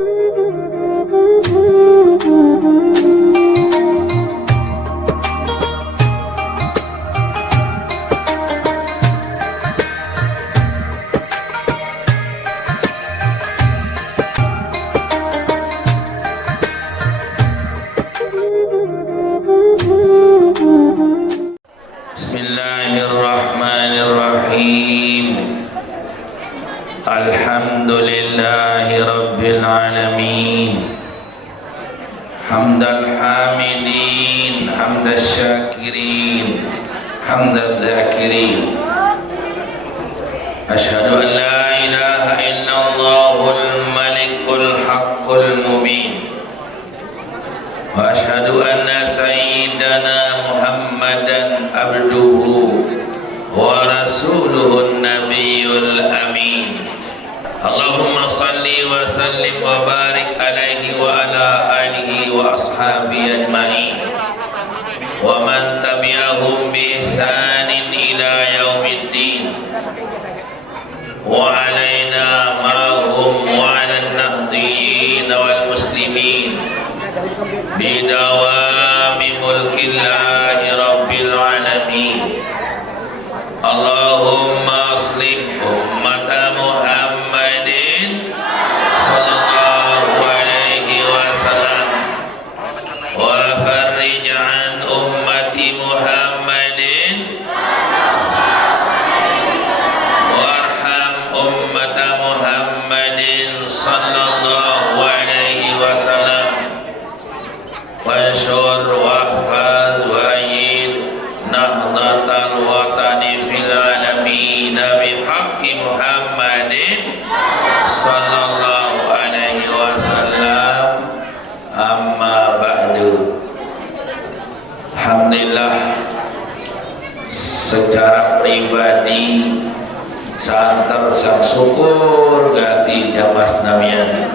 Bismillahirrahmanirrahim. Alhamdulillahi rabbil alamin. Hamdal hamidin, hamdal syakirin, hamdal dzakirin. Asyhadu an la ilaha illallahul malikul haqqul mubin. Wa asyhadu anna sayyidana Muhammadan abduhu wa rasuluhun nabiyul amin. Allahumma salli wa sallim wa barik alaihi wa ala alihi wa ashabihi ajma'in wa man tabi'ahum bi ihsanin ila yaumiddin wa alaina ma'hum wa ala nahdiyyin wal muslimin bidawami mulkillahi rabbil alamin. Allahumma aslih ummata Muhammadin sallallahu alaihi wasallam wa farrij an ummati Muhammadin warham ummata Muhammadin sallallahu alaihi wasallam wansyur wahfaz wa ayyid nahdatal watani fil alamin bihaqqi Muhammadin sallallahu alaihi wasallam. Amma ba'du. Alhamdulillah, secara pribadi santer sang syukur ganti jamas namian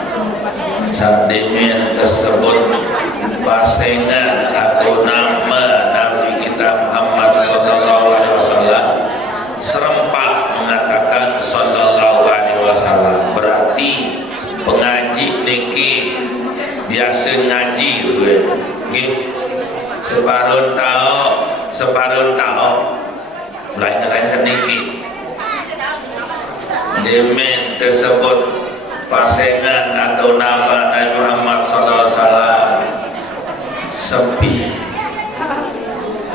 sang demen tersebut pasengan atau nama Nabi kita Muhammad sallallahu alaihi wasallam serempak mengatakan sallallahu alaihi wasallam. Berarti pengaji niki biasa ngaji nggih, separuh tahu lain-lain sedikit demen tersebut pasengan atau nama Nabi Muhammad sallallahu alaihi wasallam sepi.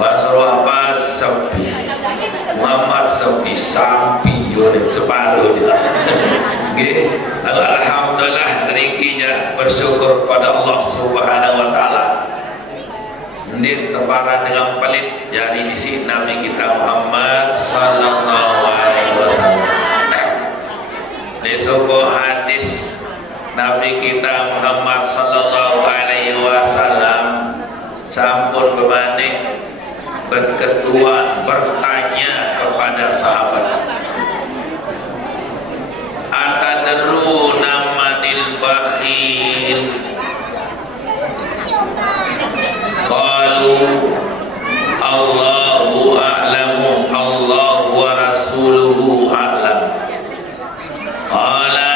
Wasro apa sepi? Muhammad sepi, sampi yonet separuh je. Nggih, alhamdulillah rezekinya bersyukur pada Allah Subhanahu wa taala. Ndit tebaran dengan pelit jadi di sini Nabi kita Muhammad sallallahu alaihi wasallam. Di sebuah hadis Nabi kita Muhammad sallallahu alaihi wasallam sampun berbanding berketua bertanya kepada sahabat, atadruna manil bakhil? Qalu Allahu a'lamu, Allahu wa rasuluhu a'lam. Qala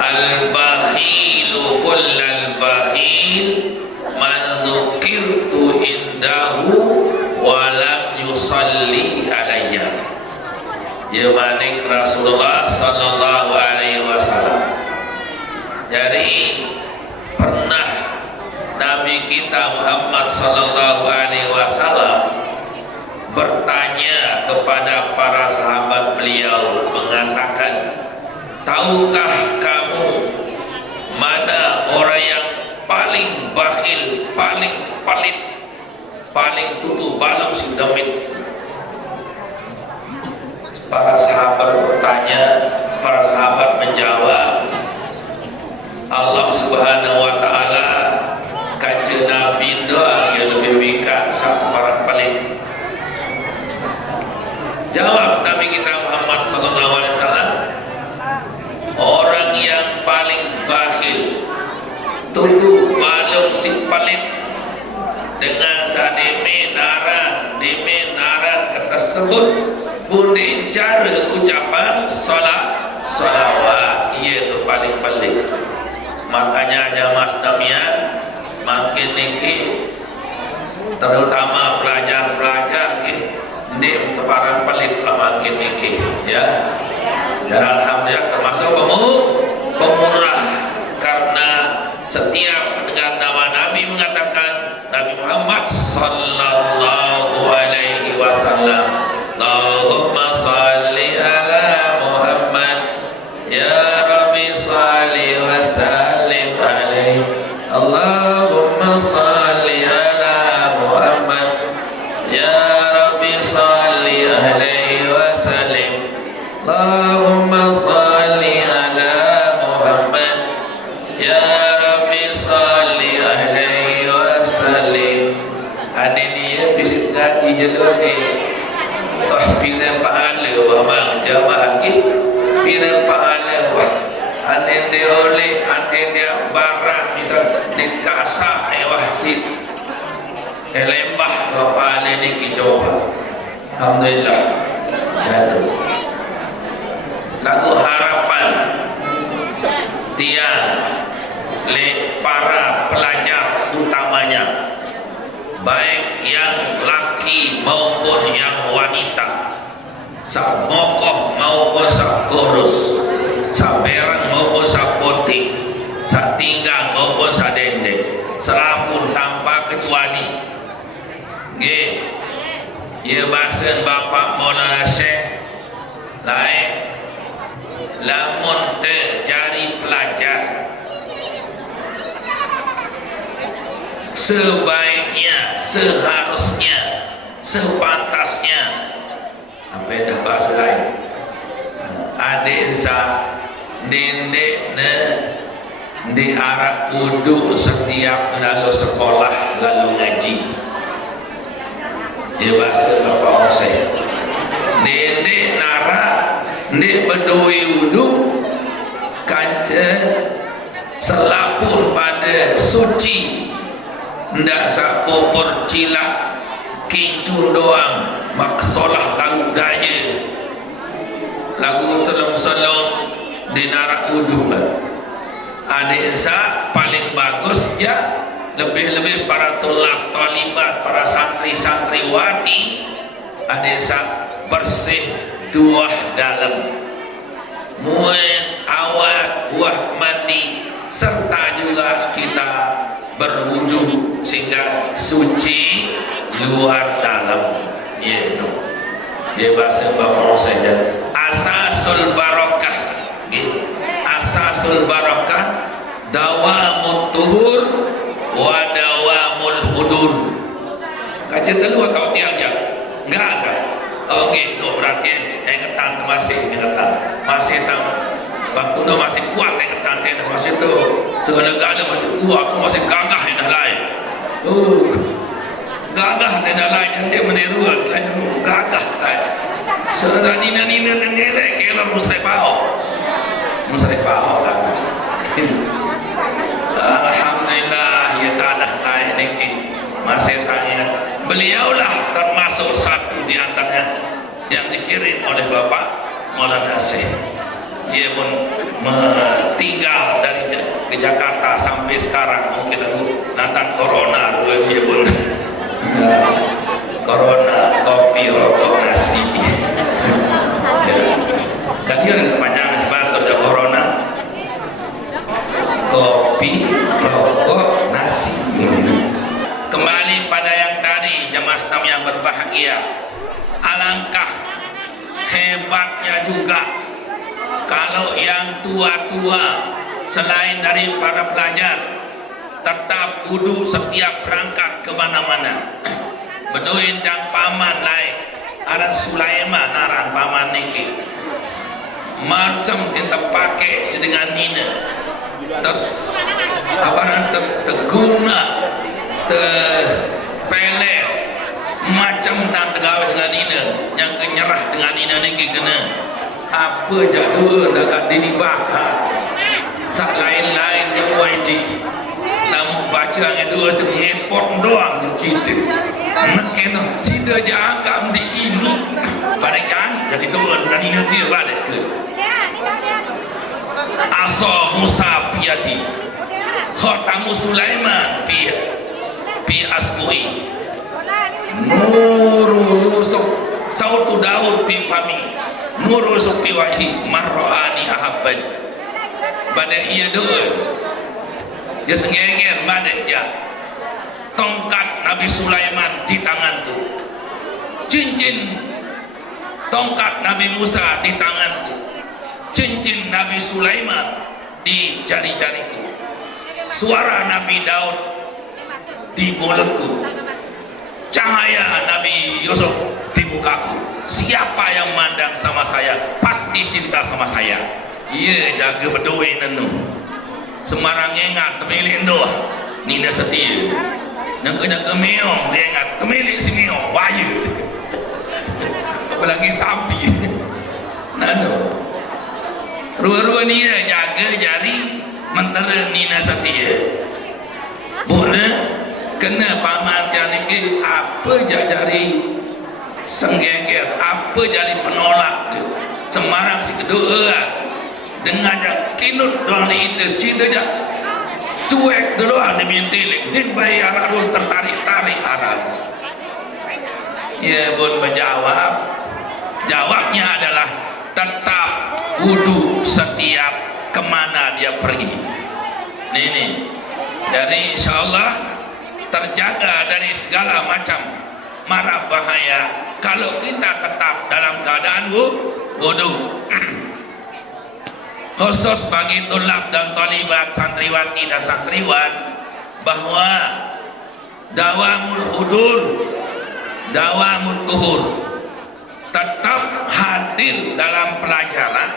al-bakhilu kullal bakhil man dzukirtu indahu wa lam yusalli alayya. Ya maning Rasulullah sallallahu alaihi wasallam. Jadi pernah Nabi kita Muhammad sallallahu alaihi wasallam bertanya kepada para sahabat beliau mengatakan, tahukah kamu mana orang yang paling bakhil, paling pelit, paling tutup balam sing demit? Para sahabat bertanya, para sahabat menjawab, Allah Subhanahu wa taala kanjeng Nabi doang yang lebih wikat satu para pelit. Jawab Nabi kita Muhammad sallallahu alaihi wasallam, orang yang paling bakhil, tutup balung si pelit dengan sademe naran tersebut budi cara ucapan salawat, ia itu paling paling pelik. Makanya jamaah sekalian, makin niki terutama pelajar-pelajar ini teparan pelit makin niki ya. Dan alhamdulillah termasuk pemurah, karena setiap mendengar nama Nabi mengatakan Nabi Muhammad sallallahu alaihi wasallam, Allahumma salli ala Muhammad ya Rabbi salli wa sallim alaihi, Allahumma salli ala Muhammad ya Rabbi salli alaihi wa sallim, Allahumma salli ala Muhammad ya Rabbi salli alaihi wa sallim. Ada dia bisik ngaji jalur ni pina pahala bang jamaah ni, pina pahala wah ane dia oleh ane dia barang misal dikasah wah si lembah pahala ni kita coba alhamdulillah. Jatuh lagu harapan tiang le para pelajar utamanya, baik yang laki maupun yang wanita, sak mokoh maupun sak kurus, sak berang maupun sak putih, sak tinggang maupun sak dendeng, serapun tanpa kecuali. Nggih, ya basen Bapak Maulana Syekh lain lamun terjadi pelajar sebaiknya, seharusnya, sepantasnya apa dah bahasa lain adik sa nenek ne di arah wudu setiap lalu sekolah lalu ngaji. Dia bahasa Bapak saya nenek nara nek berdui wudu kanca selapun pada suci, ndak sapo percilak kincur doang maksolah lagu daya lagu selong-selong di narak wudu kan. Adik sa paling bagus ya, lebih-lebih para tulab talibat, para santri-santriwati, adik sa bersih duah dalam, muat awat buah mandi, serta juga kita berwudu sehingga suci luar dalam. Yaitu dia bahasa Bapak saja asasul barakah, asasul barakah dawamut tuhur wa dawamul hudur. Kajian telu atau tiang-tiang enggak ada. Oke, itu berarti ingetan masih ingetan, masih tahu waktu itu masih kuat ingetan dia masih itu segala-gala masih kuat, aku masih gagah yang dah lain. Gagah yang dah lain yang dia meniru kan gagah lain. Seorang nina-nina yang ngelak kelor musri pau lah. Alhamdulillah ya tanah lain ini masih tanya. Beliaulah termasuk satu di antaranya yang dikirim oleh Bapak Maulana Syekh. Dia pun tinggal dari ke Jakarta sampai sekarang, mungkin aku nanti corona dia pun corona kopi rokok nasi kan dia panjang sebatul ada corona kopi rokok nasi. Kembali pada yang tadi, jamaah Islam yang berbahagia, alangkah hebatnya juga kalau yang tua-tua selain dari para pelajar tetap wudu setiap berangkat ke mana-mana. Beduin dan paman lain aran Sulaiman aran paman niki macam kita pakai sedengan nina terus abaran teguna peler macam dan tegawe dengan nina yang kenyerah dengan nina niki kena apa jadul dekat dini bakar sak lain-lain yang wajib namun baca yang dua itu ngepot doang kita nak kena cita je anggap di ini balik kan jadi turun dan ini nanti balik ke asa Musa piyadi, khatamu Sulaiman pi asbui, nuru sautu Daud pi pami, nuru pi wajhi marroani ahabban. Badai ia doa dia sengenger badai dia tongkat Nabi Sulaiman di tanganku, cincin tongkat Nabi Musa di tanganku, cincin Nabi Sulaiman di jari-jariku, suara Nabi Daud di mulutku, cahaya Nabi Yusuf di mukaku. Siapa yang mandang sama saya pasti cinta sama saya. Iya, jaga berdoa nenu. Semarang ingat temili doa. Nina setia. Nyangka meong dia ingat temili si meong bayu. Apalagi sapi. Nano. Rua-rua ni jaga jari mentera Nina setia. Boleh kena paman jani ke apa jari senggeger, apa jari penolak tu. Semarang si kedua dengan jak kinut doang itu si dia cuek dulu ada mintilik din bayi arah dulu tertarik-tarik arah. Ya pun menjawab, jawabnya adalah tetap wudu setiap kemana dia pergi. Ini dari insyaallah terjaga dari segala macam mara bahaya kalau kita tetap dalam keadaan wudu. Khusus bagi tulab dan talibat, santriwati dan santriwan, bahwa dawamul hudur, dawamul tuhur, tetap hadir dalam pelajaran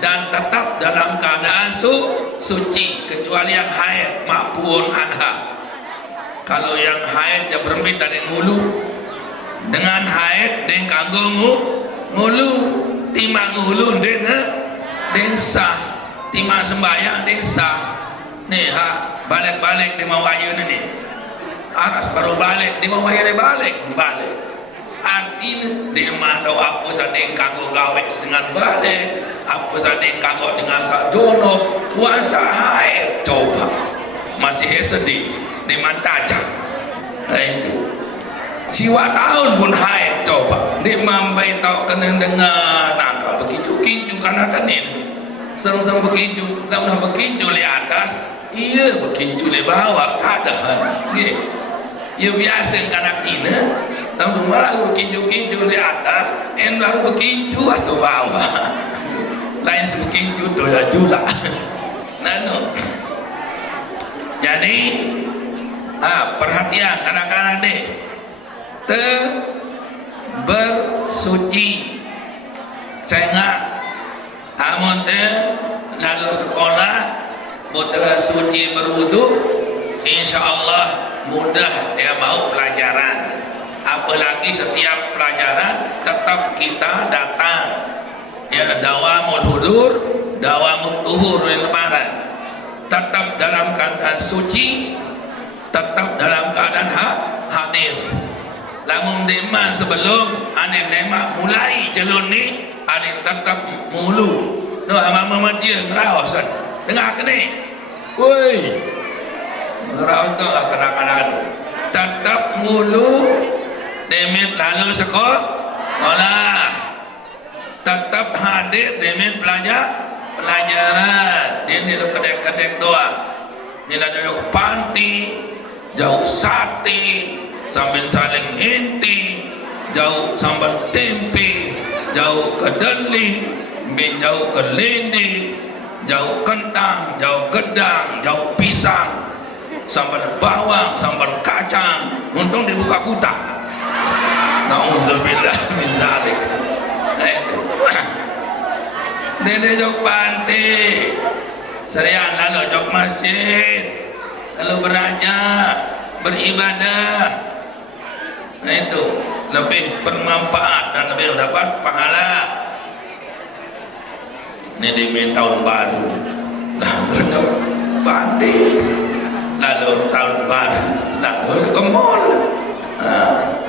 dan tetap dalam keadaan suci, kecuali yang haid ma'fuun anha. Kalau yang haid dia berminta dengan hulu, dengan haid dengan kanggo ngulu, timang hulu dengan desa, timang sembahyang desa. Nih ha, balik-balik di mawayu ni. Aras baru balik di mawayu ni balik. Artinya dia mandau apa sadeng kanggo gawe dengan balik, apa sadeng kanggo dengan sajono, puasa haid coba. Masih sedih di mantajak. Nah itu. Siwa tahun pun haid coba. Dia mampai tahu kena dengar nakal begitu karena kan ini. Serung-serung bekinju, dah bekinju di atas, iya bekinju di bawah, tak ada. Ia biasa kanak ini, tapi malah bekinju di atas, yang baru bekinju atau bawah. Lain sebekinju doya jula. Nano. Jadi, perhatian anak-anak deh, bersuci. Saya ingat amun lalu sekolah mudah suci berwudu, insyaallah mudah dia mau pelajaran. Apalagi setiap pelajaran tetap kita datang ya, dawamul hudur, dawamul tuhur yang lebaran, tetap dalam keadaan suci, tetap dalam keadaan hadir. Lamun dema sebelum ane dema mulai jalur ni ane tetap mulu. No mama dia ngeraos kan. Dengar ke ni? Woi. Ngeraos tu kadang-kadang tetap mulu demit lalu sekolah. Tetap hadir demit pelajaran. Ini lo kedek-kedek doa. Ini ada jauh panti, jauh sate, sambil saling inti, jauh sambal tempe, jauh kedeli, jauh kelindi, jauh kentang, jauh gedang, jauh pisang, sambal bawang, sambal kacang. Untung dibuka kutak. Nauzubillah min zalik. Dede jauh panti, serian lalu jauh masjid, lalu beranjak, beribadah. Nah itu lebih bermanfaat dan lebih dapat pahala. Ini di tahun baru, lalu panti, lalu tahun baru, lalu ke mall.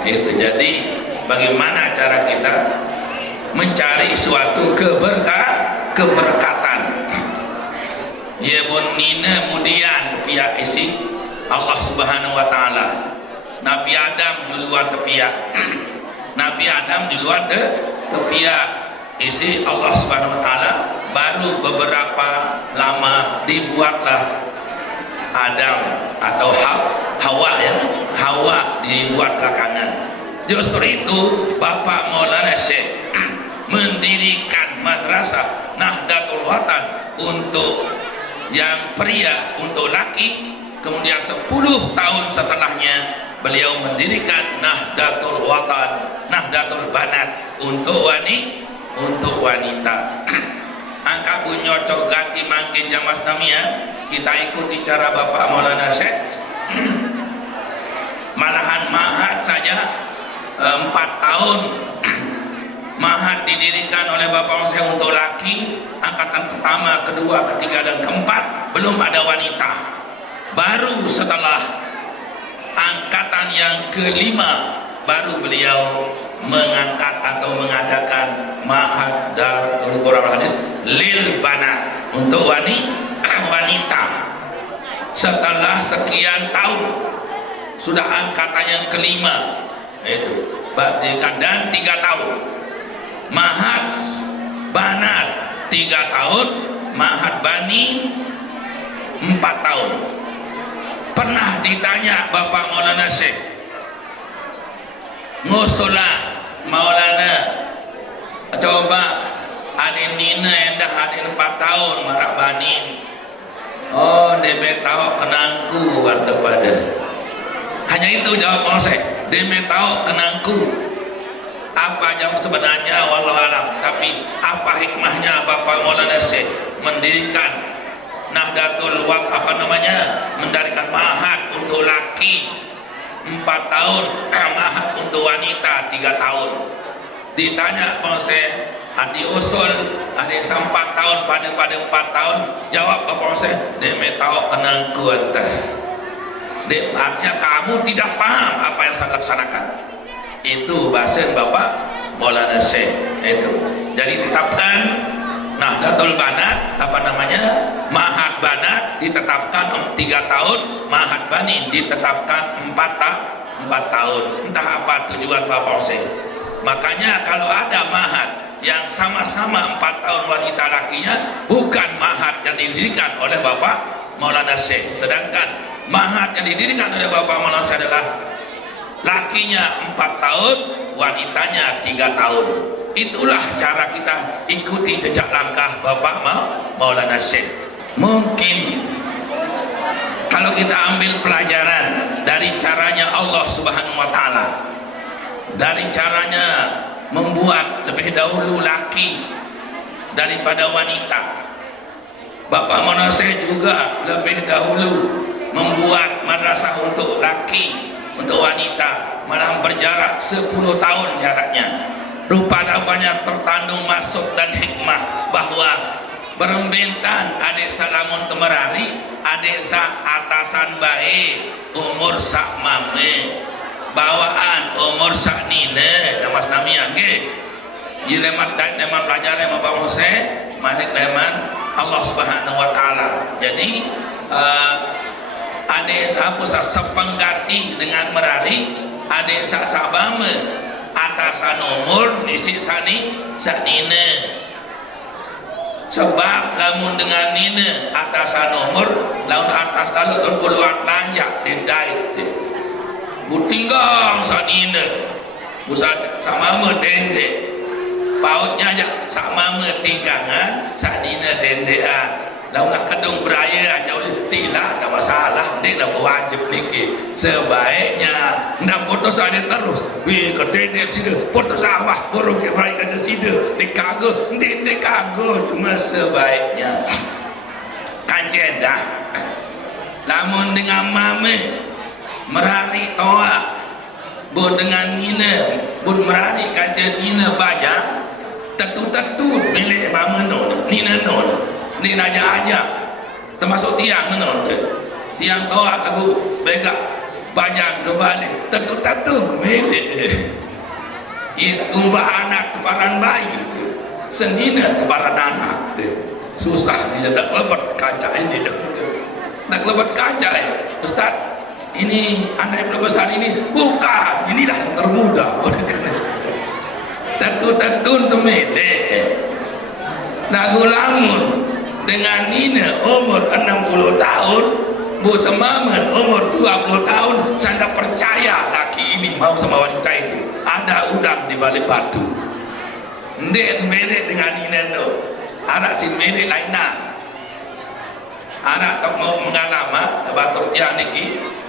Itu jadi bagaimana cara kita mencari suatu keberkatan. ya pun nina kemudian tepiak isi Allah Subhanahu wa taala. Nabi Adam duluan tepiak. Nabi Adam duluan tepiak isi Allah Subhanahu wa taala, baru beberapa lama dibuatlah Adam atau Hawa, ya. Hawa dibuat belakangan. Justru itu Bapak Maulana Syekh mendirikan madrasah Nahdlatul Watan untuk yang pria, untuk laki. Kemudian 10 tahun setelahnya beliau mendirikan Nahdlatul Watan, Nahdlatul Banat untuk wanita. Angka bunyocok ganti mangkin jamas namanya, kita ikuti cara Bapak Maulana Syekh. Malahan mahat saja 4 tahun mahat didirikan oleh Bapak Syekh untuk laki, angkatan pertama, kedua, ketiga, dan keempat belum ada wanita. Baru setelah angkatan yang kelima baru beliau mengangkat atau mengadakan Ma'had Darul Quran Hadis lil banat untuk wanita. Setelah sekian tahun, sudah angkatan yang kelima, itu dan 3 tahun Ma'had Banat 3 tahun, Ma'had Bani 4 tahun. Pernah ditanya Bapak Maulana Syekh, ngusulah Maulana, coba ada nina yang dah ada 4 tahun marak Bani. Oh, dia tahu kenangku kata pada. Hanya itu jawab Maulana Syekh, dia tahu kenangku. Apa jawab sebenarnya wallahu alam, tapi apa hikmahnya Bapak Maulana Syekh mendirikan Nahdlatul mendirikan Ma'had untuk laki 4 tahun, Ma'had untuk wanita 3 tahun. Ditanya Bapak Syekh, ada usul ada 4 tahun pada 4 tahun, jawab Bapak Syekh, dia tahu kenangku entah. Artinya kamu tidak paham apa yang saya laksanakan. Itu bahasa Bapak Maulana Syekh itu. Jadi tetapkan Nahdlatul Banat Ma'had Banat ditetapkan 3 tahun, Ma'had Bani ditetapkan 4 tahun. Entah apa tujuan Bapak Syekh. Makanya kalau ada Ma'had yang sama-sama 4 tahun wanita lakinya, bukan Ma'had yang didirikan oleh Bapak Maulana Syekh. Sedangkan Ma'had yang didirikan oleh Bapak Maulana Syekh adalah lakinya 4 tahun, wanitanya 3 tahun. Itulah cara kita ikuti jejak langkah Bapak Maulana Syekh. Mungkin kalau kita ambil pelajaran dari caranya Allah Subhanahu wa taala, dari caranya membuat lebih dahulu laki daripada wanita. Bapak Maulana Syekh juga lebih dahulu membuat madrasah untuk laki, untuk wanita, malah berjarak 10 tahun jaraknya. Rupa-rupanya tertandung masuk dan hikmah bahwa berembentan adik salamun temerari, adik sa atasan baik, umur sak mame, bawaan umur sak nine, mas namian ke lemat dan lemat pelajaran Bapak Mose malik leman Allah Subhanahu wa taala. Jadi adik apa sepengganti dengan merari, adik sak sabame atasan umur nisi sanine. Sebab lamun dengan nine atasan umur laun atas lalu terpuluhan lanjak dendai butinggang sanine busad sama mendende pautnya aja sama metinggangan sanine dendean. Laulah kedung beraya aja oleh sila, tak masalah, dia dah wajib niki. Sebaiknya nak putus ada terus. Wih, kedai situ putus awak, burung ke mereka ke situ. Dikagu, dikagu, cuma sebaiknya. Kajian dah. Lamun dengan mame merari toa, bud dengan nina, bud merari kajian nina banyak. Tentu milik mame non, nina non. Ni aja termasuk tiang menurut tiang toa lagu begak banyak kembali tentu milik itu mbak anak kebaran bayi itu sendiri kebaran anak itu susah nih, tak lebat kaca ini, nak lebat kaca ya, Ustaz. Ini anak yang belum besar ini, bukan, inilah yang termuda. Tentu temede. Nak gulamun dengan Nina umur 60 tahun, Bu Semaman umur 20 tahun, saya tak percaya laki ini mau sama wanita itu. Ada udang di balik batu. Ndek melek dengan Nina tu, anak si melek lainnya. Anak tak mau mengalama batuk tiang niki.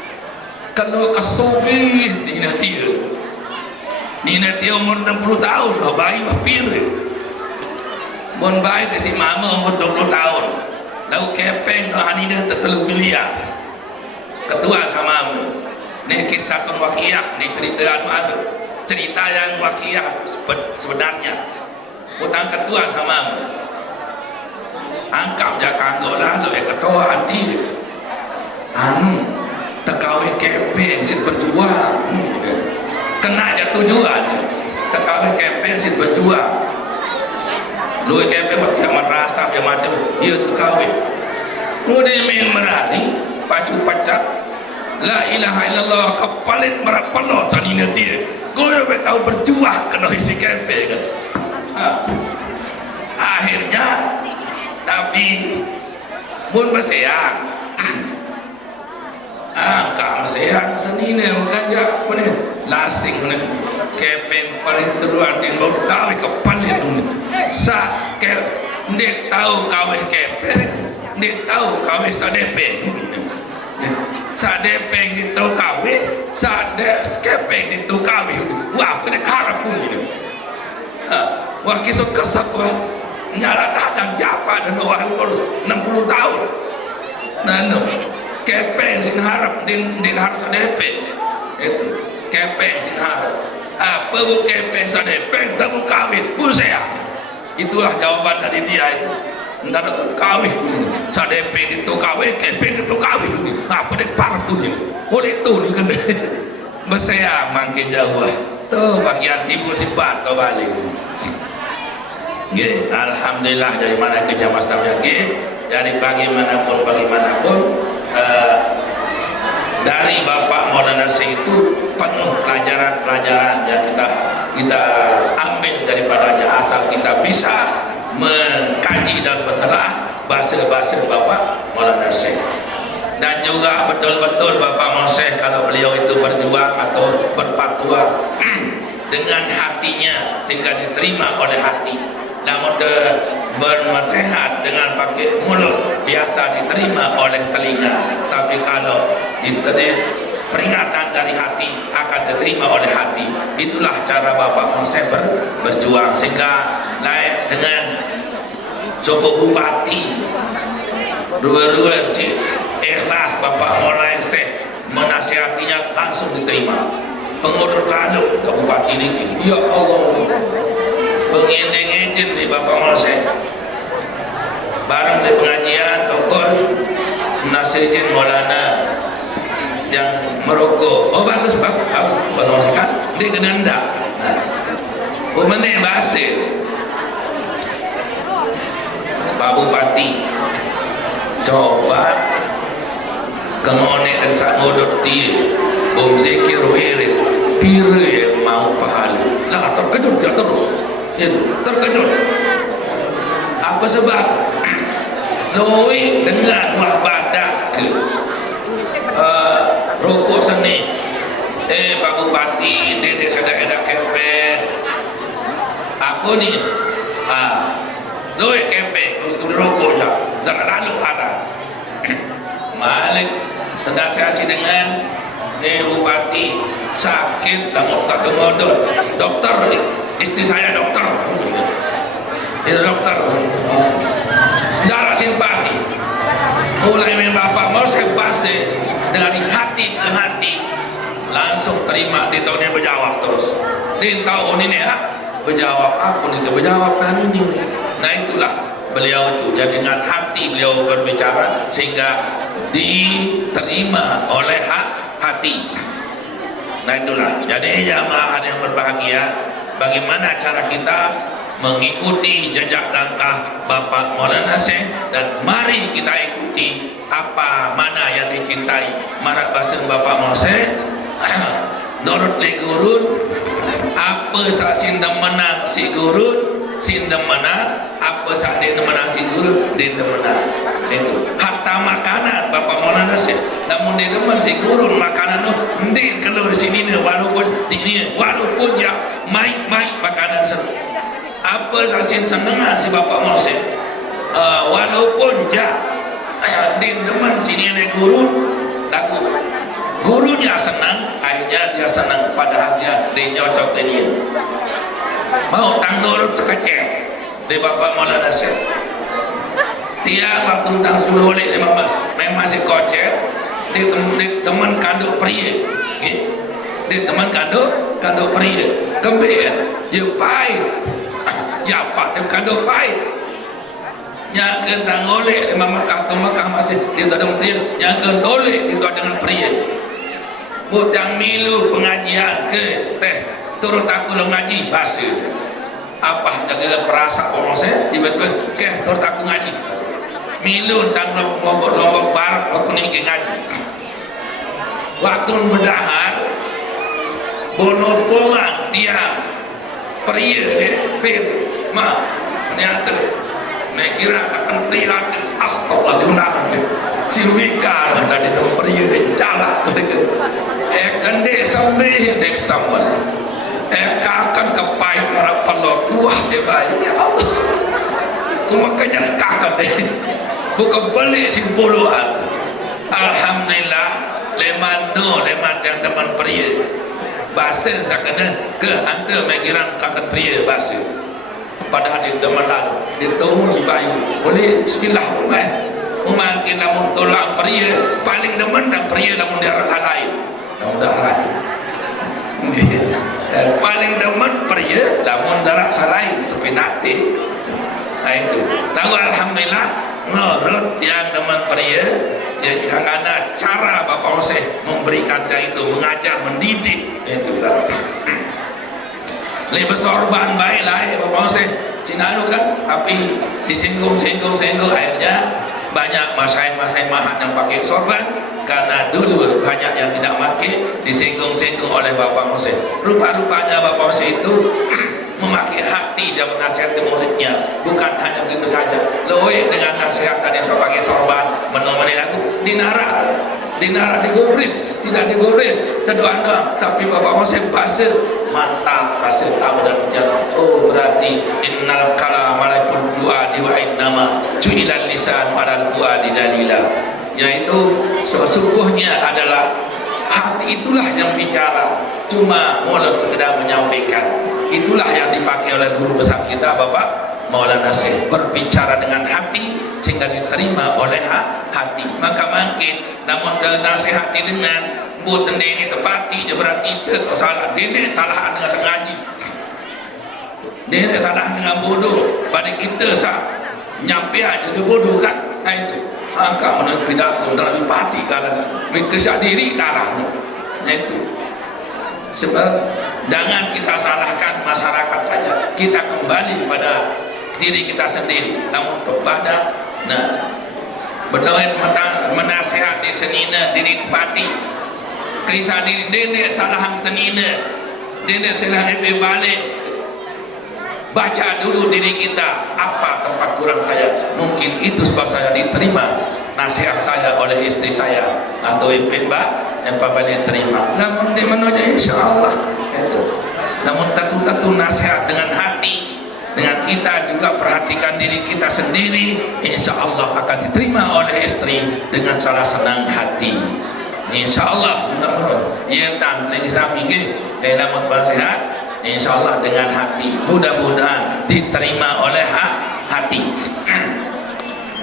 Kalau kesobih Nina Tia umur 60 tahun lah, bayi wapir bon bayi ke si mama umur 20 tahun lalu kepeng tu Nina terteluk miliar ketua sama mama. Ni kisah tu wakiyah, ni cerita anu cerita yang wakiyah sebenarnya utang ketua sama mama angkap je kantor lalu ketua hati anu terkawin kepeng sit berjuang kena je tujuan terkawin kepeng sit berjuang lu kepeng yang merasa yang macam dia terkawin kemudian main merari pacu pacak la ilaha illallah kepalit merapalot sanina dia gue tahu berjuang kena isi kepeng akhirnya tapi pun berseang kam sehat senine mengajak mana lasing mana kepeng paling teruan din baru kawin kepalit sa ke ndek tahu kawin kepeng ndek tahu kawin sadepeng sadepeng itu kawin kepeng itu kawin wah pada karap pun ini wah kisah kesap nyala datang japa dan orang umur 60 tahun nano kepeng sin harap din harap sadepeng itu kepeng sin harap apa bu kepeng sadepeng tamu kawin busea itulah jawaban dari dia itu entar itu kawin sadepeng itu kawin kepeng itu kawin apa dek parah tuh ini oleh itu nih kan busea makin jauh tuh bagian timur sifat kau balik gini alhamdulillah dari mana ke Jawa Barat dari bagaimanapun dari Bapak Maulana Syekh itu penuh pelajaran-pelajaran yang kita ambil daripadanya asal kita bisa mengkaji dan mentelah bahasa-bahasa Bapak Maulana Syekh. Dan juga betul-betul Bapak Maulana Syekh kalau beliau itu berjuang atau berfatwa dengan hatinya sehingga diterima oleh hati. Namun bernasihat dengan pakai mulut biasa diterima oleh telinga, tapi kalau peringatan dari hati akan diterima oleh hati. Itulah cara Bapak Monseh berjuang sehingga lain dengan Sopo Bupati dua-dua sih ikhlas Bapak Monseh menasihatinya langsung diterima. Pengurus lalu ke Bupati ini ya Allah pengendeng-endeng di Bapak Monseh barang di pengajian tokoh Nasiruddin Maulana yang merokok bagus Bapak Monseh kan dia kenanda mana bahasa Pak Bupati coba kemonek desa ngodot dia zikir wirid pire yang mau pahala lah terkejut dia terus itu terkejut apa sebab Loi dengan wah badak ke rokok seni Pak Bupati dede sada-ada kempen aku nih Loi kempen terus rokok ya dan lalu ada Malik terdasari dengan Bupati sakit dan mau tak demodot dokter istri saya dokter itu dokter darah simpati mulai main Bapak mau saya base dari hati ke hati langsung terima di tahun yang berjawab terus di tahun ini ya berjawab aku nih berjawab dan ini nah itulah beliau itu jadi dengan hati beliau berbicara sehingga diterima oleh hati. Nah itulah jadi jamaah yang berbahagia bagaimana cara kita mengikuti jejak langkah Bapak Maulana Syekh, dan mari kita ikuti apa mana yang dicintai marah bahasa Bapak Maulana Syekh. Nurut li gurun, apa sak sindem menang si gurun, sindem menang, apa sak dia menang si gurun, dia menang. Itu hatta makanan Bapak Maulana Syekh, namun dia demen si gurun makanan tu ndin keluar sini ni, walaupun ini walaupun ya mai makanan seru. Apa sasin senengan si Bapak Maulana Syekh, walaupun ya ndin demen sini ni gurun, lagu gurunya senang, akhirnya dia senang, padahal dia nyocok dia mau tang nurut sekecil di Bapak Maulana Syekh. Dia waktu tang 10 oleh memang si kocet di teman kandung pria, di teman kandung pria kembali ya pahit ya pak dia kandung pahit yang kentang oleh Mekah masih di kandung pria, yang kentoleh itu dengan pria butang milu pengajian ke teh turut aku lo ngaji bahasa apa jaga perasa orang saya tiba-tiba ke turut aku ngaji milu tentang lombok barat aku ni ngaji waktu berdahar bono pongang tiang pria pir ma ternyata mereka kira akan pria astagfirullah silwika dari tempat pria di jalan kende sampai dek sambal kakak kepai merapalok wah dia baik ya Allah makanya kakak deh bukan beli simpuluan. Alhamdulillah leman yang teman pria bahasa sakana ke hantar mengiran kakak pria bahasa padahal di teman lalu ditemu bayu boleh bismillah mungkin namun tolak pria paling demen dan pria namun dia orang lain paling demen pria namun darah salain sepinati. Nah itu lalu alhamdulillah nurut yang teman pria yang ada cara Bapak Syekh memberikannya itu mengajar mendidik itu lah lebih sorban baik lah ya Bapak Syekh Cina itu kan tapi disinggung akhirnya banyak masyarakat mahat yang pakai sorban karena dulu banyak yang tidak pakai disinggung oleh Bapak Syekh. Rupa-rupanya Bapak Syekh itu memakai hati dan menasihati muridnya, bukan hanya begitu saja loe dengan nasihat tadi yang pakai sorban menemani aku dinara digubris tidak digubris terdoa tapi Bapak Syekh bahasa mantap bahasa tamu dan jalan oh berarti innal kalam alaikul fuadi wa innama ju'ilal lisan padal fuadi dalila, yaitu sesungguhnya adalah hati itulah yang bicara, cuma mulut sekedar menyampaikan. Itulah yang dipakai oleh guru besar kita Bapak Maulana Syekh, berbicara dengan hati sehingga diterima oleh hati. Maka mungkin namun nasihati dengan buat ini tepati je berarti itu salah. Dia salah dengan sengaji, dia salah dengan bodoh, pada kita sah nyampian juga bodoh kan. Itu angka menurut pidato dalam pati kalau mereka diri darahnya. Itu sebab jangan kita salahkan masyarakat saja, kita kembali pada diri kita sendiri. Namun kepada benar menasihati senina diri pati kisah diri dene salahan senina dene salah balik baca dulu diri kita apa tempat kurang saya, mungkin itu sebab saya diterima nasihat saya oleh istri saya atau ipin yang papa diterima. Namun dia menurutnya insyaallah itu. Namun tentu nasihat dengan hati, dengan kita juga perhatikan diri kita sendiri, insyaallah akan diterima oleh istri dengan salah senang hati. Insyaallah menurut ia tak lagi sampai namun nasihat insyaallah dengan hati, mudah-mudahan diterima oleh hati.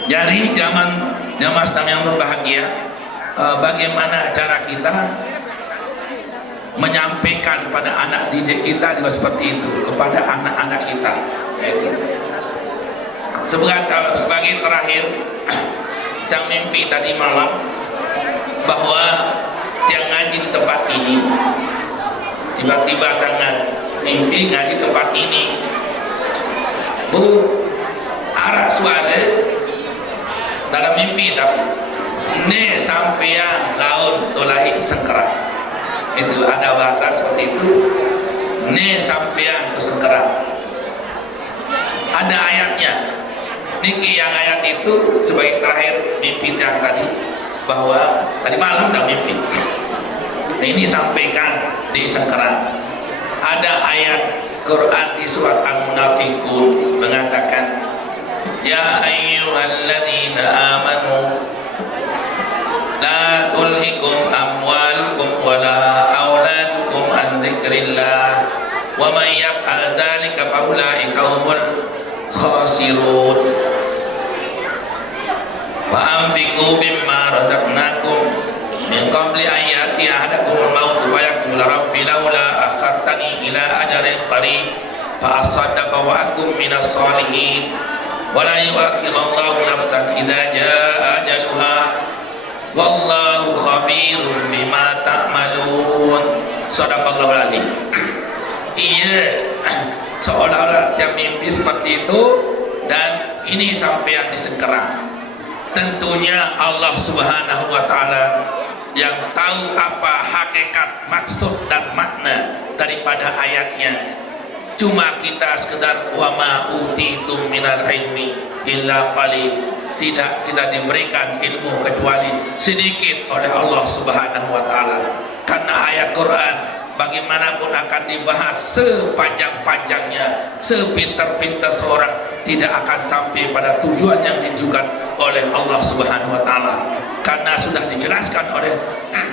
Jadi zaman yang berbahagia, bagaimana cara kita menyampaikan kepada anak didik kita juga seperti itu, kepada anak-anak kita. Itu sebagai terakhir yang mimpi tadi malam bahwa yang ngaji di tempat ini tiba-tiba dengan mimpi ngaji tempat ini Bu, arah suara dalam mimpi tapi ne sampean laut tolahi sengkerat. Itu ada bahasa seperti itu. Ne sampean ke sengkerat. Ada ayatnya. Niki yang ayat itu sebagai terakhir mimpi yang tadi, bahwa tadi malam tak mimpi. Nah, ini sampaikan di sengkerat. Ada ayat Quran di surat Al-Munafiqun mengatakan, ya ayyuhalladzina amanu la tulhikum amwalukum wala auladukum an dzikrillah wa may yaf'al dzalika fa ulaika humul khasirun wa anfiqu mimma razaqnakum min qabli an ya'ti ahadakumul maut wa yaqul rabbi laula akhartani ila ajalin qarib fa asaddaqa wa akum minas solihin wa la yu'akhirullahu nafsan idza jaa ajaluha wallahu khabirun bima ta'malun. Shadaqallahul azim. Iya, seolah-olah tiap mimpi seperti itu, dan ini sampai yang disengkerang. Tentunya Allah Subhanahu wa Ta'ala yang tahu apa hakikat, maksud dan makna daripada ayatnya. Cuma kita sekedar wa ma utitum minal ilmi illa qalil, tidak kita diberikan ilmu kecuali sedikit oleh Allah Subhanahu wa Ta'ala. Karena ayat Quran bagaimanapun akan dibahas sepanjang-panjangnya, sepintar-pintar seorang, tidak akan sampai pada tujuan yang ditujukan oleh Allah Subhanahu wa Ta'ala. Karena sudah dijelaskan oleh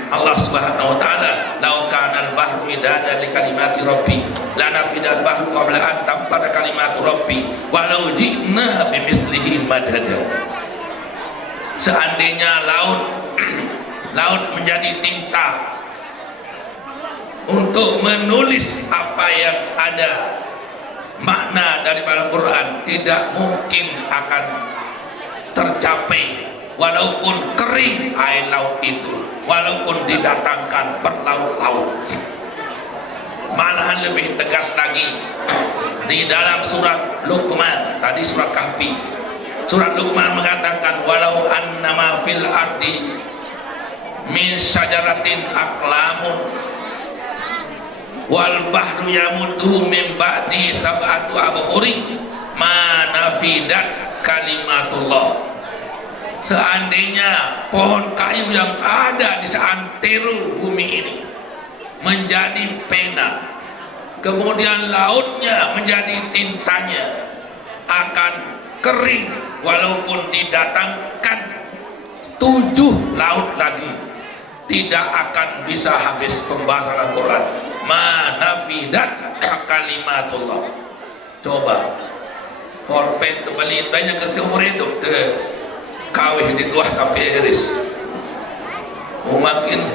Allah Subhanahu wa Ta'ala, lau kanal bahru midada li kalimati rabbi lanafidal bahru qabla an tanfada kalimatu rabbi walau ji'na bimislihi madada. Seandainya laut menjadi tinta untuk menulis apa yang ada makna dari Al-Quran, tidak mungkin akan tercapai walaupun kering air laut itu, walaupun didatangkan berlaut-laut. Malahan lebih tegas lagi di dalam surat Luqman, tadi surat Kahfi, surat Luqman mengatakan walau annama fil ardi min syajaratin aqlamun wal bahru yamuddu min ba'di sab'atu abhurin ma nafidat kalimatullah. Seandainya pohon kayu yang ada di seantero bumi ini menjadi pena, kemudian lautnya menjadi tintanya, akan kering walaupun didatangkan 7 laut lagi, tidak akan bisa habis pembahasan Al-Quran. Ma nafidat kalimatullah. Coba porpen terbalik banyak ke seumur hidup te kawih di tuah sampai iris. Makin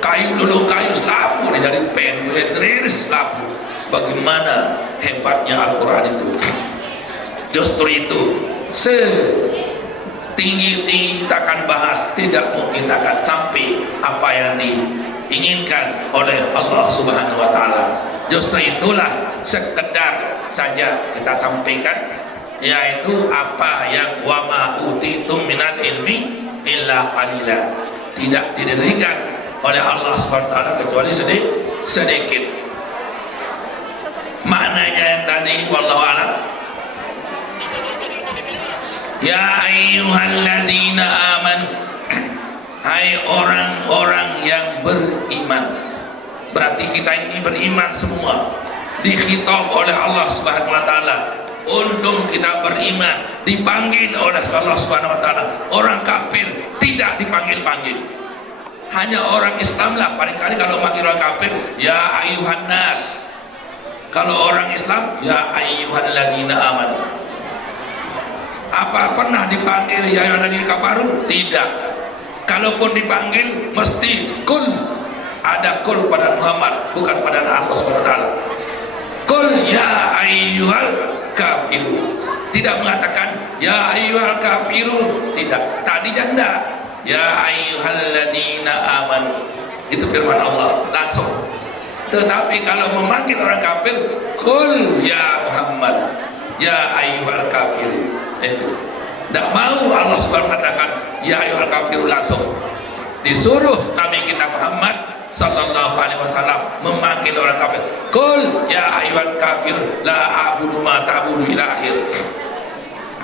kayu dulu kayu selapu dari pen iris selapu. Bagaimana hebatnya Al-Quran itu. Justru itu setinggi-tinggi kita akan bahas, tidak mungkin akan sampai apa yang diinginkan oleh Allah Subhanahu wa Ta'ala. Justru itulah sekedar saja kita sampaikan, yaitu apa yang wa ma utitum minal ilmi illa qalila, tidak diberikan oleh Allah Subhanahu wa Ta'ala kecuali sedikit. Maknanya yang tadi wallahu a'lam. Ya ayyuhalladzina amanu, hai orang-orang yang beriman. Berarti kita ini beriman semua, dikhitab oleh Allah Subhanahu wa Ta'ala untuk kita beriman, dipanggil oleh Allah Subhanahu wa Ta'ala. Orang kafir tidak dipanggil-panggil, hanya orang Islam lah paling-kali kalau manggil orang kafir ya ayyuhan nas. Kalau orang Islam ya ayyuhalladzina amanu. Apa pernah dipanggil ya ayyuhalladzina kafaru? Tidak. Kalaupun dipanggil mesti kul, ada kul pada Muhammad, bukan pada Allah Subhanahu wa Ta'ala. Kul ya ayyuhal kafiru, tidak mengatakan ya ayyuhal kafiru, tidak. Tadi janda ya ayyuhalladzina amanu, itu firman Allah langsung. Tetapi kalau memanggil orang kafir kul ya Muhammad, ya ayyuhal kafir. Itu tidak mau Allah Subhanahu katakan ya ayyuhal kafir langsung. Disuruh Nabi kita Muhammad sallallahu alaihi wasallam memanggil orang kafir. Qul ya ayyuhal kafir la a'budu ma ta'budu ila akhir.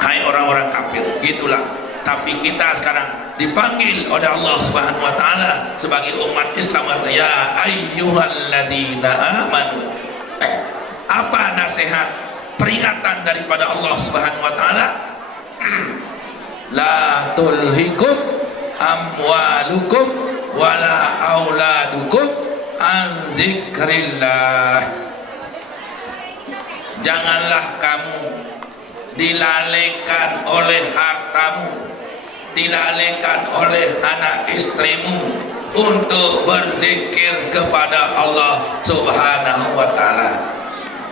Hai orang-orang kafir, gitulah. Tapi kita sekarang dipanggil oleh Allah Subhanahu wa taala sebagai umat Islam, ya ayyuhalladzina amanu. Apa nasihat peringatan daripada Allah Subhanahu wa taala? La tulhikum amwalukum wala auladukum an zikrillah. Janganlah kamu dilalaikan oleh hartamu, dilalaikan oleh anak istrimu untuk berzikir kepada Allah Subhanahu wa taala.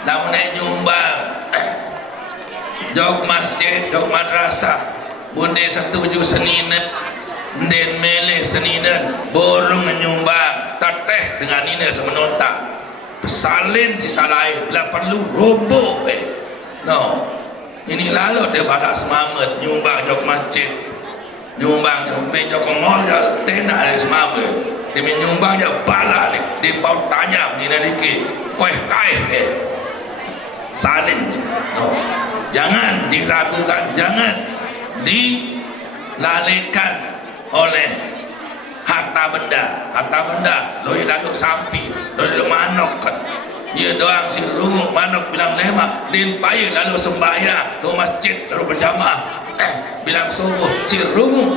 Namun nyumbang jog masjid, jog madrasah, bunde setuju senina, den mele senina, borong nyumbang, teteh dengan ini semenontak, salin si lain, lah perlu roboh no. Ini lalu dia pada semamet nyumbang jog masjid, nyumbang jog mall tena ada semamet, dia nyumbang dia bala di paut tajam ni nanti koeh kaih salin no. Jangan diragukan, jangan dilalaikan oleh harta benda loi laduk sampi, loi laduk manok kan. Dia doang si rungu manok bilang lema din payah lalu sembahyang ke masjid lalu berjamaah bilang subuh si rungu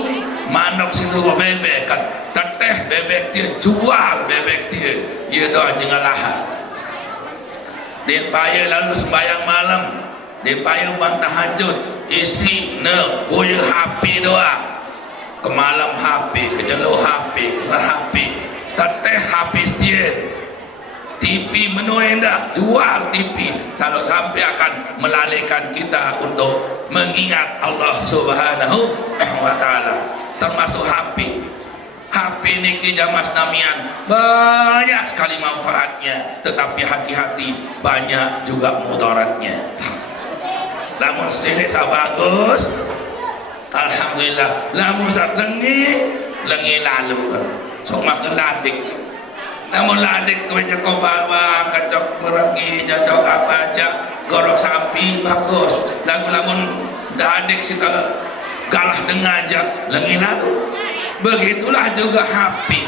manok si rungu bebek kan teteh bebek dia jual bebek dia doang jangan lahar din payah lalu sembahyang malam din payah bantah hajut isi ne buaya HP doang ke malam HP ke jelo HP teteh habis dia TV menu endah jual TV kalau sampai akan melalaikan kita untuk mengingat Allah Subhanahu wa taala, termasuk HP niki jamas namian banyak sekali manfaatnya, tetapi hati-hati banyak juga mudaratnya. Lamun sini bagus alhamdulillah, lamun sat lengi lalu sok makan ladik. Namun ladik kebanyakan kau bawa kacok meragi jajok apa aja gorok sapi bagus lamun dadik kita galah dengan aja lengi lalu. Begitulah juga HP,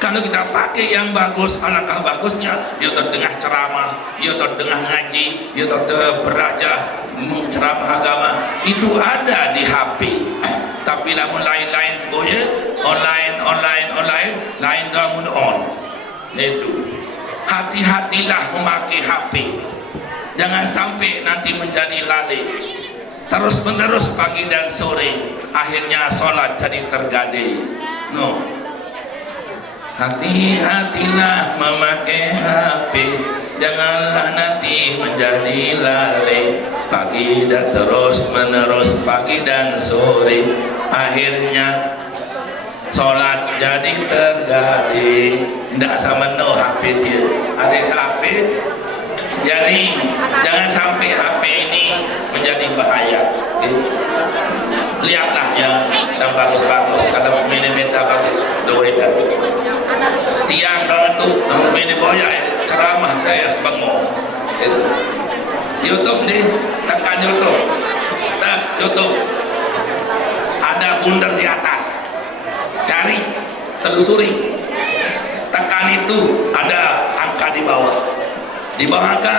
kalau kita pakai yang bagus alangkah bagusnya. Ya terdengar ceramah, ya terdengar ngaji, ya beraja menceramah agama, itu ada di HP. Tapi namun lain-lain boleh online lain namun on. Itu hati-hatilah memakai HP, jangan sampai nanti menjadi lalai terus menerus pagi dan sore, akhirnya sholat jadi tergadai. No, hati-hatilah memakai HP, janganlah nanti menjadi lalai pagi dan terus menerus pagi dan sore, akhirnya sholat jadi tergadai. Tidak sama no HP dia ada HP. Jadi jangan sampai HP ini menjadi bahaya. Lihatlah yang bagus-bagus, kalau milimeter bagus doakan tiang kalau itu mini boya ceramah daya sebangmo itu YouTube nih, tekan YouTube ada bundar di atas, cari telusuri, tekan itu ada angka di bawah angka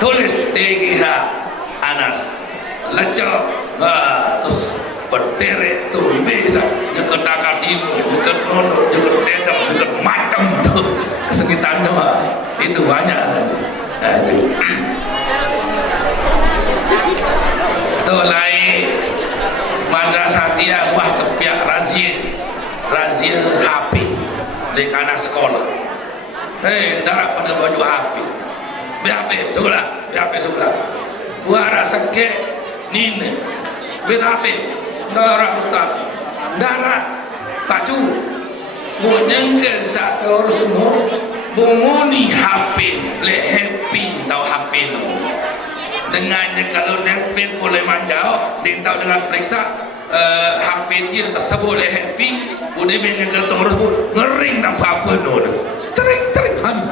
tulis TGH Anas lecok, terus berderet tuh bisa deket akar ibu, deket nono, deket dedam, deket matem tuh kesekitan doang itu banyak nanti. Nah, itu tuh lain madrasah dia wah tepiak razia HP di kanan sekolah. Darah pada baju HP BHP sekolah buara seke nini BHP darah ustaz darah baju menyengkel satu orang semua bumuni HP le happy tau HP no dengannya kalau nepin boleh manjau dia tahu dengan periksa HP dia tersebut oleh happy boleh dengan ketong tersebut ngering nampak apa no tering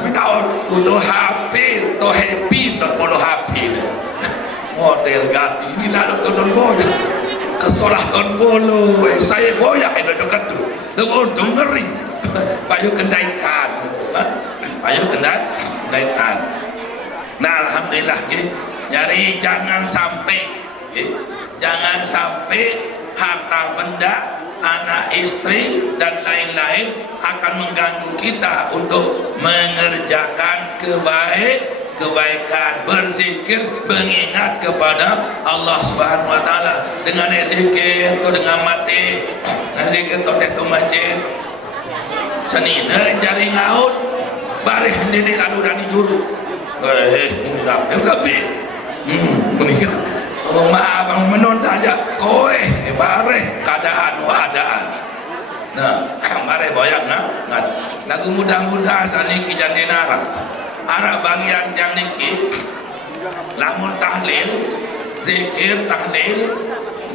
minta untuk HP to happy to polo HP model ganti ini lalu tonton boya kesolah ton bolo saya boya itu dekat tu untung ngering payu kendaitan payu kendaitan. Nah alhamdulillah jadi jangan sampai harta benda anak istri dan lain-lain akan mengganggu kita untuk mengerjakan kebaikan, berzikir, mengingat kepada Allah Subhanahu wa taala dengan zikir atau dengan mati zikir atau teh masjid senina jari ngaut bareh dede lalu dan juru mungkap kabeh kunika maaf menonton aja kowe bareh keadaan waadaan nah bare boyak ngat lagu mudah-mudah saniki jane arah bagian yang niki lamun tahlil zikir tahlil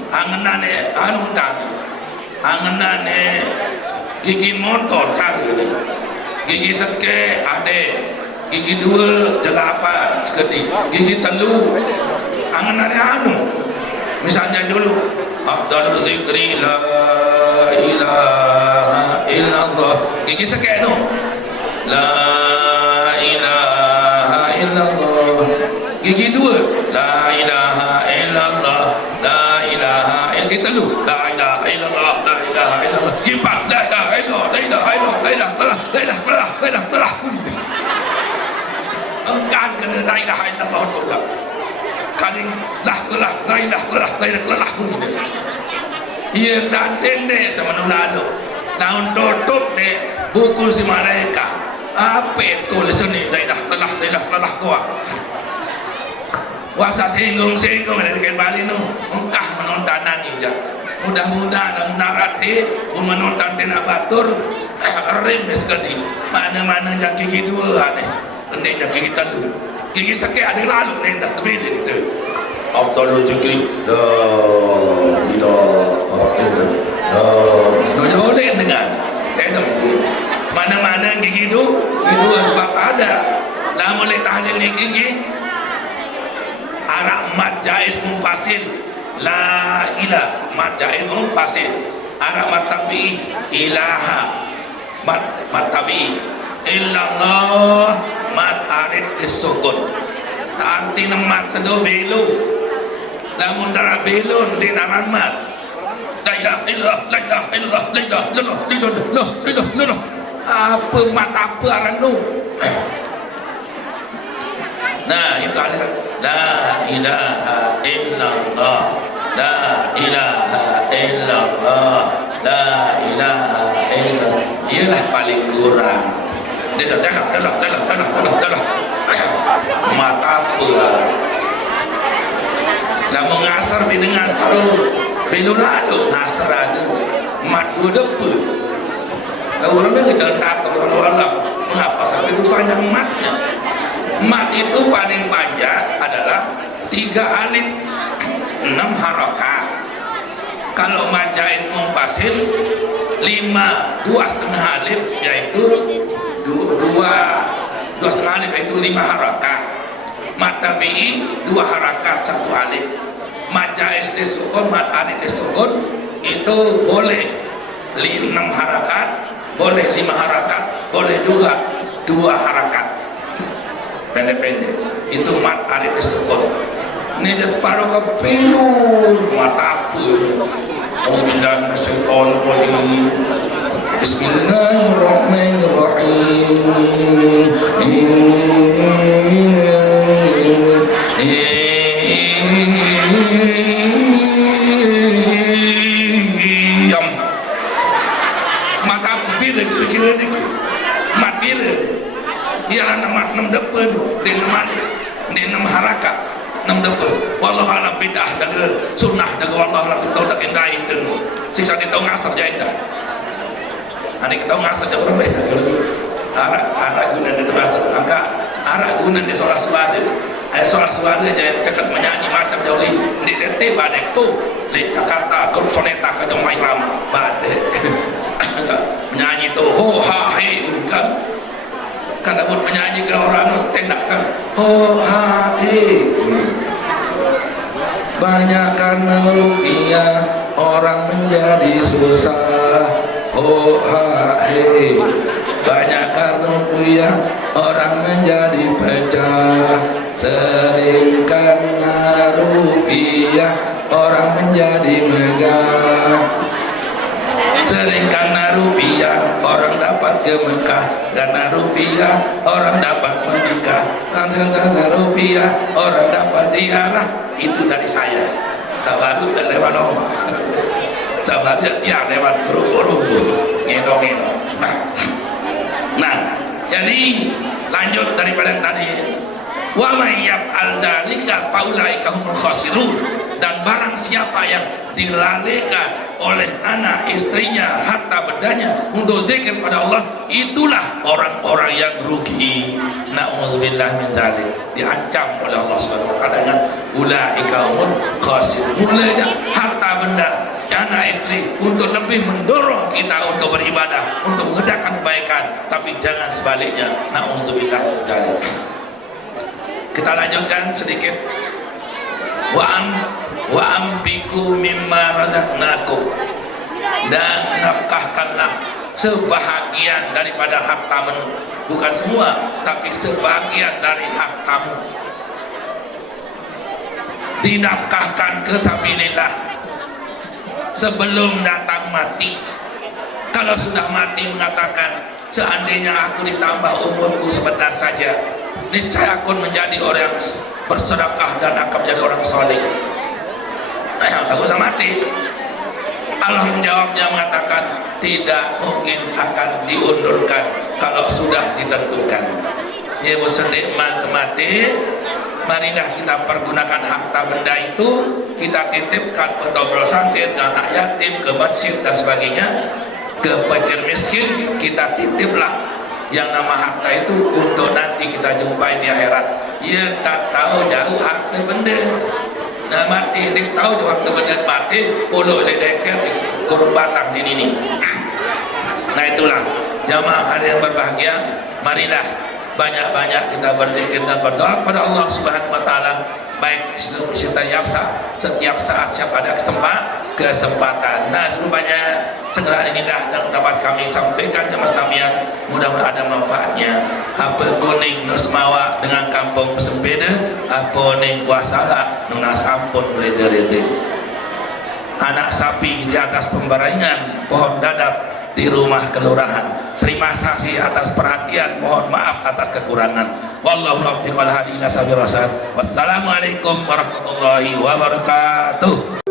angenane anu tadi angenane gigi motor cari gigi seke ade gigi 2 8 seketi gigi telu angenane anu misalnya dulu afdalul zikri la ilaha illallah gigi seke no la ilaha illallah gigi 2 la ilaha illallah la ilaha illallah gigi telu la ilaha illallah la ilaha illallah gigi 4 la ilaha illallah la ilaha illallah la ilaha illallah engkan kena la ilaha illallah juga kaling la ilaha iya dan tende sama nolado nah untuk tutup deh buku si malaikat apa itu leseni la ilaha gua wasa singgung dari kembali nu engkah menonton aja mudah-mudahan menarati menonton tina batur rimes kadi mana-mana yang gigi 2 aneh kendek yang gigi telu gigi sakit ada lalu nendak terbilin tu Abdul Zikri la ilaha illallah no boleh dengar tenang tu mana-mana gigi itu sebab ada lah mulai tahlil ni gigi arak mat jaiz mumpasil la ilah mat jaiz mumpasil arak mat tabi ilaha mat tabi illallah mat arid disukun arti mat sedo belu lamun darah belun di naran mat la ilaha illallah la ilaha illallah la ilaha illallah apa mat apa arandu nah itu ada la ilaha illallah la ilaha illallah la ilaha illallah ialah paling kurang dia jangan dalah mata apa lah mengasar didengar separuh belum lalu ngasar ada mat 2 depan lah orang dia kecerdasan kalau Allah mengapa sampai itu panjang matnya mat itu paling panjang adalah 3 alif 6 harakat kalau mat jaiz mumpasil 2,5 alif yaitu 2,5 alif yaitu 5 harakat mat tabi'i 2 harakat 1 alif mat jaiz disukun mat alif disukun itu boleh 6 harakat boleh 5 harakat boleh juga 2 harakat pendek-pendek itu mat alif disukun ini dia separuh kepilun mat apa ini Alhamdulillah nasyaitan rajim Bismillahirrahmanirrahim mata bila kira-kira ni mat bila ialah mat 6 depan di 6 harakat 6 depan wallahu alam bidah jaga sunnah jaga wallahu alam kita tak kendai itu sisa kita ngasar jahit dah ani kita ngasar jaga orang beda arah guna di ngasar angka arah guna di solat suara soal suara aja cakap menyanyi macam jauh di tete badek tu di Jakarta grup soneta ke Jomai Rama badek menyanyi tu ho ha he kan kalau menyanyi ke orang tendakkan ho ha he banyak karena rupiah orang menjadi susah ho ha he banyak karena rupiah orang menjadi pecah sering karena rupiah orang menjadi megah sering karena rupiah orang dapat ke Mekah karena rupiah orang dapat menikah karena rupiah orang dapat ziarah. Itu dari saya baru lewat nomor sabarnya tiap lewat berubu-rubu ngedong-ngedong. Nah jadi lanjut daripada tadi wa may yaf'al dzalika faulaika humul khasirun, dan barang siapa yang dilalaikan oleh anak istrinya harta bendanya untuk zikir pada Allah, itulah orang-orang yang rugi. Na'udzubillah min zalik, diancam oleh Allah Subhanahu wa taala dengan ulaika humul khasirun. Mulanya harta benda anak istri untuk lebih mendorong kita untuk beribadah, untuk mengerjakan kebaikan, tapi jangan sebaliknya. Na'udzubillah min zalik. Kita lanjutkan sedikit. Wa ambiku mimma razaqnakum, dan nafkahkanlah sebahagian daripada hartamu, bukan semua tapi sebahagian dari hartamu, dinafkahkan ke sabilillah sebelum datang mati. Kalau sudah mati mengatakan seandainya aku ditambah umurku sebentar saja, niscaya aku menjadi orang yang bersedekah dan akan menjadi orang saleh. Tak usah mati. Allah menjawabnya mengatakan tidak mungkin akan diundurkan kalau sudah ditentukan. Ya bosan mati, marilah kita pergunakan harta benda itu, kita titipkan ke dobrol sakit, ke anak yatim, ke masjid dan sebagainya, ke fakir miskin. Kita titiplah yang nama harta itu untuk nanti kita jumpai di akhirat. Ia tak tahu jauh harta benda. Nah mati, dia tahu jauh harta benda mati, puluh ledeker kurung batang di sini. Nah itulah jamaah hari yang berbahagia, marilah banyak-banyak kita berzikir dan berdoa pada Allah Subhanahu wa taala, baik setiap saat siapa ada kesempatan. Nah semuanya segera inilah yang dapat kami sampaikan jemaah sekalian, mudah-mudahan ada manfaatnya. Apa kuning Nusmawa dengan kampung pesempeda, apa ning wasala nuna sampun rede-rede. Anak sapi di atas pembaringan pohon dadap di rumah kelurahan. Terima kasih atas perhatian, mohon maaf atas kekurangan. Wallahu muwaffiq wal hadi ila sabil rasyad. Wassalamualaikum warahmatullahi wabarakatuh.